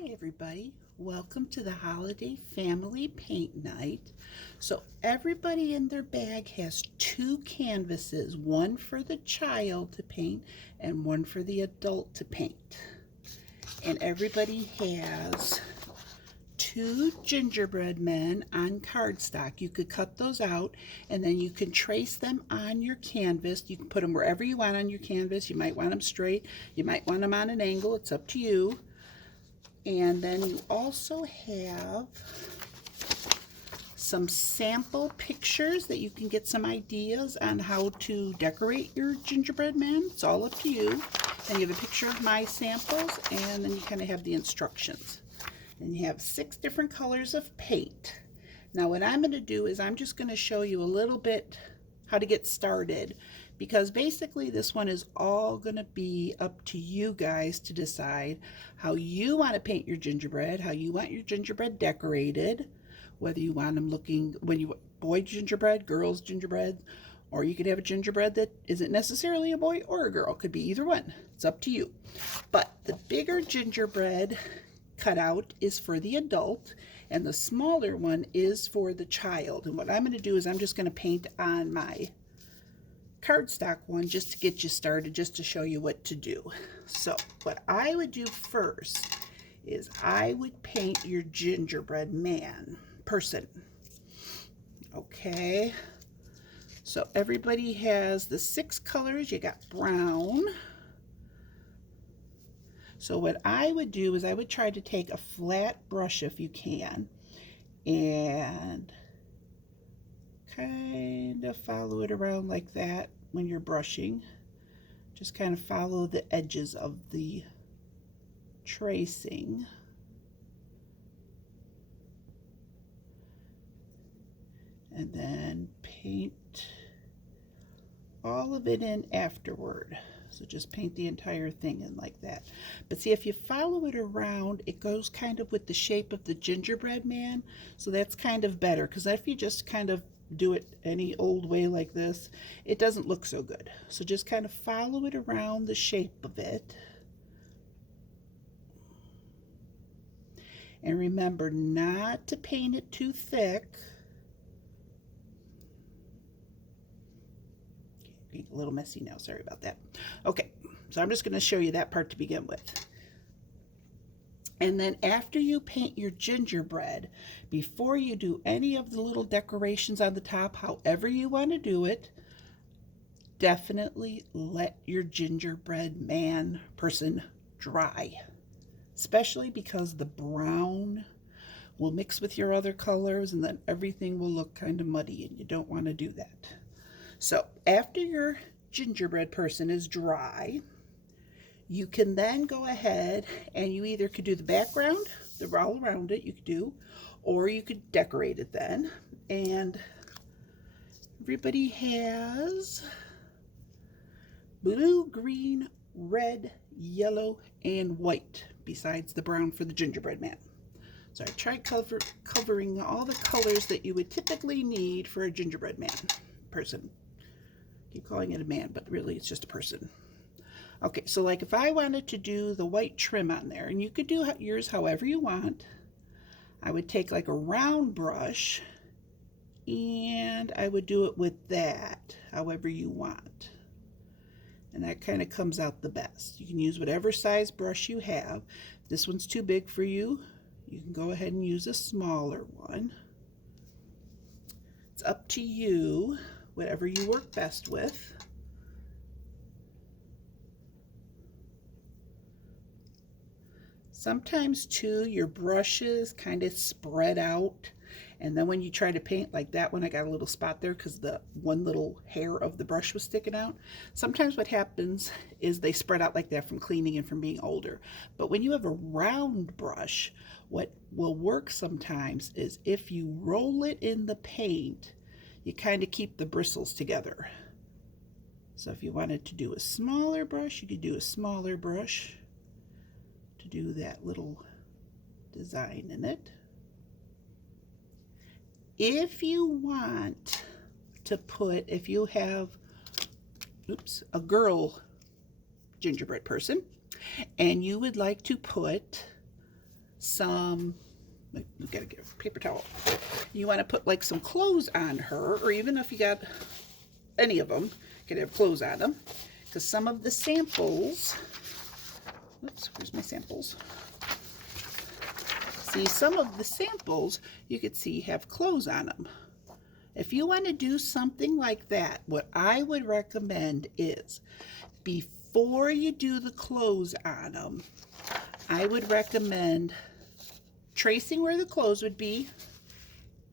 Hi everybody, welcome to the Holiday Family Paint Night. So everybody in their bag has two canvases, one for the child to paint and one for the adult to paint. And everybody has two gingerbread men on cardstock. You could cut those out and then you can trace them on your canvas. You can put them wherever you want on your canvas. You might want them straight, you might want them on an angle, it's up to you. And then you also have some sample pictures that you can get some ideas on how to decorate your gingerbread man. It's all up to you. And you have a picture of my samples, and then you kind of have the instructions. And you have 6 different colors of paint. Now what I'm going to do is I'm just going to show you a little bit how to get started, because basically this one is all going to be up to you guys to decide how you want to paint your gingerbread, how you want your gingerbread decorated, whether you want them looking, when you boy gingerbread, girls gingerbread, or you could have a gingerbread that isn't necessarily a boy or a girl. It could be either one. It's up to you. But the bigger gingerbread cutout is for the adult, and the smaller one is for the child. And what I'm going to do is I'm just going to paint on my cardstock one just to get you started, just to show you what to do. So what I would do first is I would paint your gingerbread man person. Okay, so everybody has the 6 colors. You got brown. So what I would do is I would try to take a flat brush if you can and kind of follow it around like that when you're brushing. Just kind of follow the edges of the tracing. And then paint all of it in afterward. So just paint the entire thing in like that. But see, if you follow it around, it goes kind of with the shape of the gingerbread man. So that's kind of better, because if you just kind of do it any old way like this, it doesn't look so good. So just kind of follow it around the shape of it. And remember not to paint it too thick. A little messy now, sorry about that. Okay, so I'm just going to show you that part to begin with. And then after you paint your gingerbread, before you do any of the little decorations on the top, however you want to do it, definitely let your gingerbread man person dry, especially because the brown will mix with your other colors and then everything will look kind of muddy, and you don't want to do that. So after your gingerbread person is dry, you can then go ahead and you either could do the background, the all around it you could do, or you could decorate it then. And everybody has blue, green, red, yellow, and white, besides the brown for the gingerbread man. So I tried covering all the colors that you would typically need for a gingerbread man person. Keep calling it a man, but really it's just a person. Okay, so like if I wanted to do the white trim on there, and you could do yours however you want, I would take like a round brush and I would do it with that however you want. And that kind of comes out the best. You can use whatever size brush you have. If this one's too big for you, you can go ahead and use a smaller one. It's up to you, whatever you work best with. Sometimes too, your brushes kind of spread out, and then when you try to paint like that one, I got a little spot there because the one little hair of the brush was sticking out. Sometimes what happens is they spread out like that from cleaning and from being older. But when you have a round brush, what will work sometimes is if you roll it in the paint, you kind of keep the bristles together. So if you wanted to do a smaller brush, you could do a smaller brush to do that little design in it. If you want to put, if you have, a girl gingerbread person, and you would like to put some, we gotta get a paper towel. You want to put like some clothes on her, or even if you got any of them, you can have clothes on them. Because some of the samples, oops, where's my samples? See, some of the samples you could see have clothes on them. If you want to do something like that, what I would recommend is before you do the clothes on them, I would recommend tracing where the clothes would be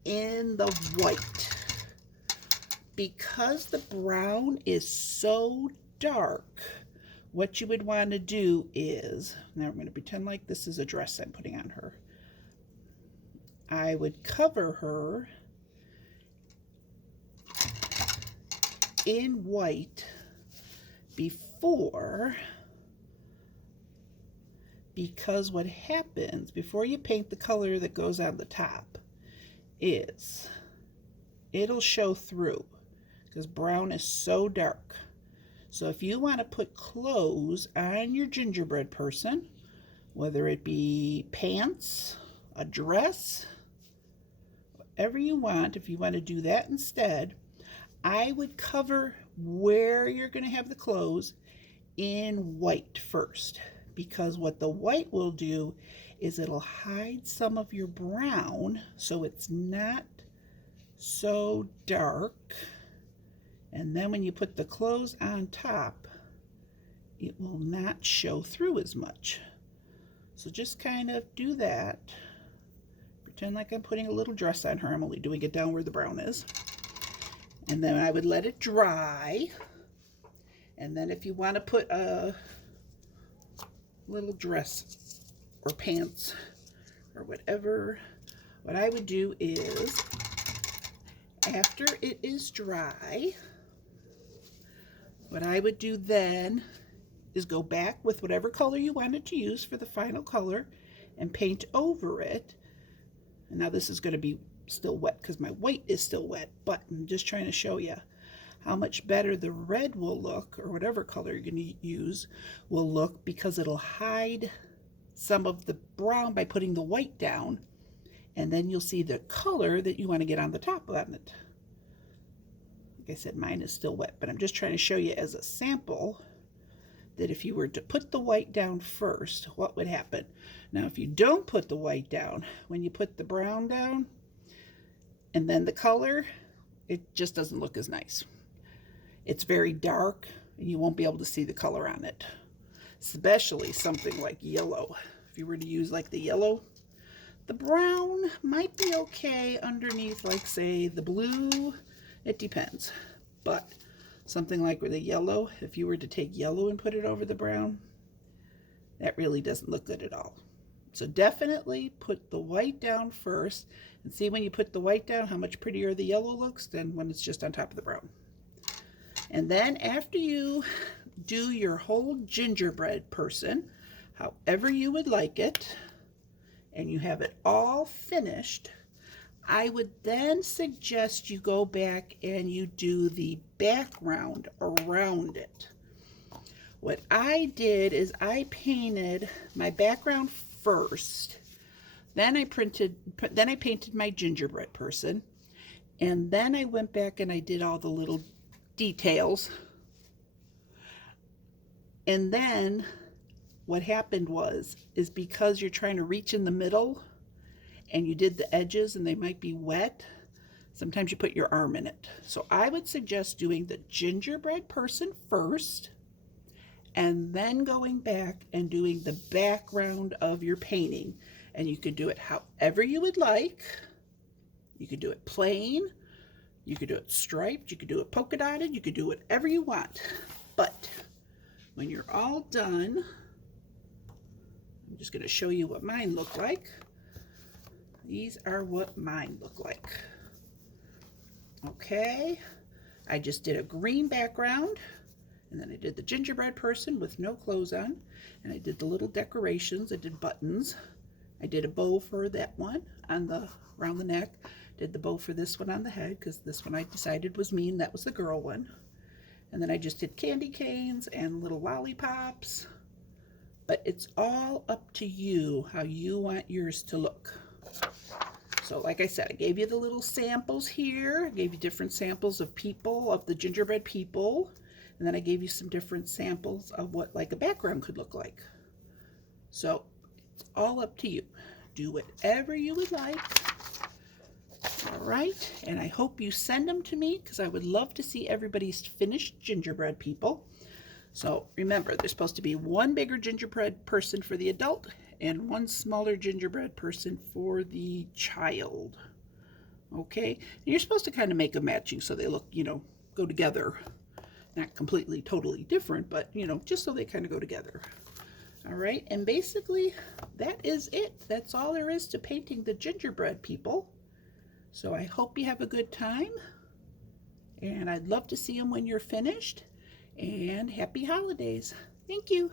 in the white. Because the brown is so dark, what you would want to do is, now I'm going to pretend like this is a dress I'm putting on her. I would cover her in white before, because what happens before you paint the color that goes on the top is it'll show through because brown is so dark. So if you want to put clothes on your gingerbread person, whether it be pants, a dress, whatever you want, if you want to do that instead, I would cover where you're going to have the clothes in white first, because what the white will do is it'll hide some of your brown so it's not so dark, and then when you put the clothes on top it will not show through as much. So just kind of do that. Pretend like I'm putting a little dress on her. I'm only doing it down where the brown is. And then I would let it dry. And then if you want to put a little dress or pants or whatever, what I would do is, after it is dry, what I would do then is go back with whatever color you wanted to use for the final color and paint over it. And now this is going to be still wet because my white is still wet, but I'm just trying to show you how much better the red will look, or whatever color you're going to use will look, because it'll hide some of the brown by putting the white down, and then you'll see the color that you want to get on the top of it. Like I said, mine is still wet, but I'm just trying to show you as a sample that if you were to put the white down first, what would happen. Now if you don't put the white down, when you put the brown down and then the color, it just doesn't look as nice. It's very dark and you won't be able to see the color on it, especially something like yellow. If you were to use like the yellow, the brown might be okay underneath, like say the blue, it depends. But something like with the yellow, if you were to take yellow and put it over the brown, that really doesn't look good at all. So definitely put the white down first, and see when you put the white down how much prettier the yellow looks than when it's just on top of the brown. And then after you do your whole gingerbread person, however you would like it, and you have it all finished, I would then suggest you go back and you do the background around it. What I did is I painted my background first, then I painted my gingerbread person, and then I went back and I did all the little details. And then what happened is because you're trying to reach in the middle and you did the edges and they might be wet, sometimes you put your arm in it. So I would suggest doing the gingerbread person first and then going back and doing the background of your painting. And you could do it however you would like. You could do it plain, you could do it striped, you could do it polka dotted, you could do whatever you want. But when you're all done, I'm just going to show you what mine look like. These are what mine look like. Okay, I just did a green background, and then I did the gingerbread person with no clothes on, and I did the little decorations. I did buttons. I did a bow for that one around the neck. Did the bow for this one on the head, because this one I decided was me, and that was the girl one. And then I just did candy canes and little lollipops, but it's all up to you how you want yours to look. So like I said, I gave you the little samples here. I gave you different samples of people, of the gingerbread people. And then I gave you some different samples of what like a background could look like. So it's all up to you. Do whatever you would like. All right, and I hope you send them to me because I would love to see everybody's finished gingerbread people. So remember, there's supposed to be one bigger gingerbread person for the adult and one smaller gingerbread person for the child. Okay, and you're supposed to kind of make them matching so they look, you know, go together. Not completely, totally different, but, you know, just so they kind of go together. All right, and basically that is it. That's all there is to painting the gingerbread people. So I hope you have a good time, and I'd love to see them when you're finished, and happy holidays. Thank you.